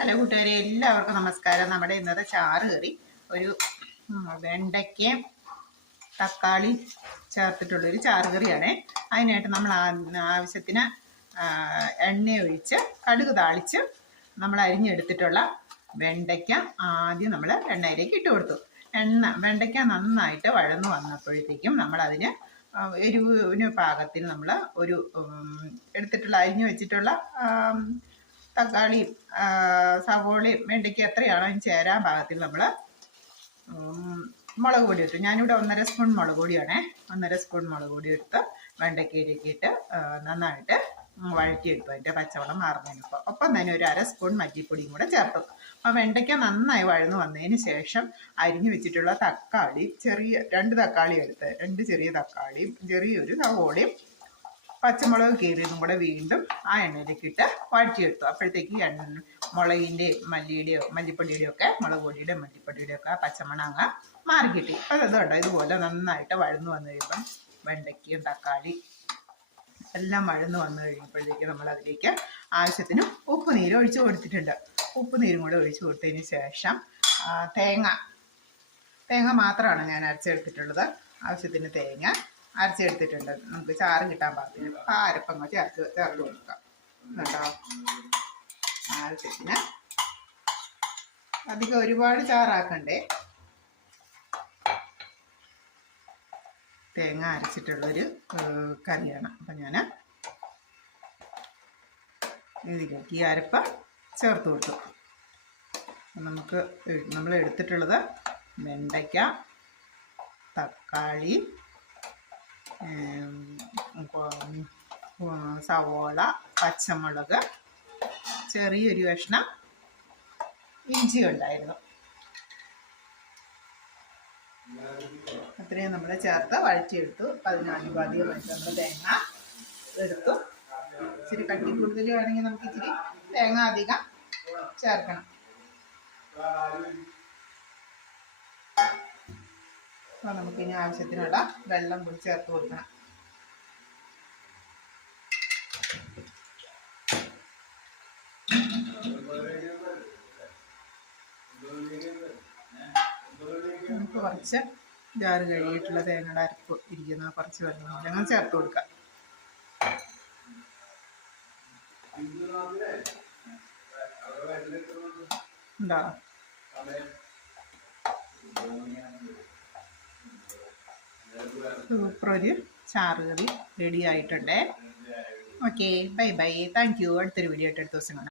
Hello കൂട്ടുകാരെ, എല്ലാവർക്കും നമസ്കാരം. നമ്മുടെ ഇന്നത്തെ ചാറ് കറി ഒരു വെണ്ടയ്ക്കയും തക്കാളി ചേർത്തിട്ടുള്ളൊരു ചാറ് കറിയാണ്. അതിനായിട്ട് നമ്മൾ ആവശ്യത്തിന് എണ്ണ ഒഴിച്ച് കടുക് താളിച്ച് നമ്മൾ അരിഞ്ഞെടുത്തിട്ടുള്ള വെണ്ടയ്ക്ക ആദ്യം നമ്മൾ എണ്ണയിലേക്ക് ഇട്ട് കൊടുത്തു. വെണ്ടയ്ക്ക നന്നായിട്ട് വഴന്നു വന്നപ്പോഴത്തേക്കും നമ്മളതിന് എരിവിന് പാകത്തിന് നമ്മൾ ഒരു എടുത്തിട്ടുള്ള അരിഞ്ഞു വെച്ചിട്ടുള്ള തക്കാളിയും സവോളയും വെണ്ടയ്ക്ക് എത്രയാണോ അതിന് ചേരാൻ പാകത്തിൽ നമ്മൾ മുളക് പൊടി ഇട്ടു. ഞാനിവിടെ 1.5 സ്പൂൺ മുളക് പൊടിയാണേ. 1.5 സ്പൂൺ മുളക് പൊടി എടുത്ത് വെണ്ടയ്ക്കയിലേക്ക് ഇട്ട് നന്നായിട്ട് വഴറ്റിയെടുത്തു. അതിൻ്റെ പച്ചവെള്ളം മാറുന്നതിനൊപ്പം ഒപ്പം തന്നെ ഒരു 1/2 സ്പൂൺ മല്ലിപ്പൊടിയും കൂടെ ചേർത്തു. അപ്പോൾ വെണ്ടയ്ക്ക നന്നായി വഴന്നു വന്നതിന് ശേഷം അരിഞ്ഞു വെച്ചിട്ടുള്ള തക്കാളി, 2 തക്കാളി എടുത്ത് 2 ചെറിയ തക്കാളിയും ചെറിയൊരു സവോളയും പച്ചമുളക് കീറിയതും കൂടെ വീണ്ടും ആ എണ്ണയിലേക്ക് ഇട്ട് വഴറ്റിയെടുത്തു. അപ്പോഴത്തേക്ക് മുളകിൻ്റെയും മല്ലിപ്പൊടിയുടെയും ഒക്കെ മുളക് പൊടിയുടെയും മല്ലിപ്പൊടിയുടെയും ഒക്കെ പച്ചമണം അങ്ങ് മാറിക്കിട്ടി. അപ്പോൾ അതുകൊണ്ട് ഇതുപോലെ നന്നായിട്ട് വഴന്നു വന്നു കഴിയുമ്പം വെണ്ടയ്ക്കയും തക്കാളി എല്ലാം വഴന്നു വന്നു കഴിയുമ്പോഴത്തേക്ക് നമ്മൾ അതിലേക്ക് ആവശ്യത്തിന് ഉപ്പുനീര് ഒഴിച്ച് കൊടുത്തിട്ടുണ്ട്. ഉപ്പുനീരും കൂടെ ഒഴിച്ച് കൊടുത്തതിന് ശേഷം തേങ്ങ മാത്രമാണ് ഞാൻ അരച്ചെടുത്തിട്ടുള്ളത്. ആവശ്യത്തിന് തേങ്ങ അരച്ചെടുത്തിട്ടുണ്ട്. നമുക്ക് ചാറ് കിട്ടാൻ പാകത്തിന് അരപ്പങ്ങ ചേർത്ത് കൊടുക്കാം കേട്ടോ. ആവശ്യത്തിന് അധികം ഒരുപാട് ചാറാക്കണ്ടേ. തേങ്ങ അരച്ചിട്ടുള്ളൊരു കറിയാണ്. അപ്പം ഞാൻ ഇതിലേക്ക് ഈ അരപ്പ് ചേർത്ത് കൊടുത്തു. നമ്മൾ എടുത്തിട്ടുള്ളത് വെണ്ടയ്ക്ക, തക്കാളി, സവോള, പച്ചമുളക്, ചെറിയൊരു കഷ്ണം ഇഞ്ചി ഉണ്ടായിരുന്നു. അത്രയും നമ്മൾ ചേർത്ത് വഴറ്റിയെടുത്തു. അതിനനുപാതികമായിട്ട് നമ്മൾ തേങ്ങ എടുത്തു. ഇച്ചിരി കട്ടി കൂടുതൽ വേണമെങ്കിൽ നമുക്ക് ഇച്ചിരി തേങ്ങ അധികം ചേർക്കണം. അപ്പോൾ നമുക്കിനി ആവശ്യത്തിനുള്ള വെള്ളം കൂടി ചേർത്ത് കൊടുക്കണം. നമുക്ക് കുറച്ച് ജാറ് കഴുകിയിട്ടുള്ള തേങ്ങയുടെ അരപ്പ് ഇരിക്കുന്ന കുറച്ച് വെള്ളം ഞങ്ങൾ ചേർത്ത് കൊടുക്കാം. ഉണ്ടോ? സൂപ്പറൊരു ചാറ് കറി റെഡി ആയിട്ടുണ്ട്. Okay, bye bye, thank you. അടുത്തൊരു വീഡിയോ ആയിട്ട് അടുത്ത ദിവസം കാണാം.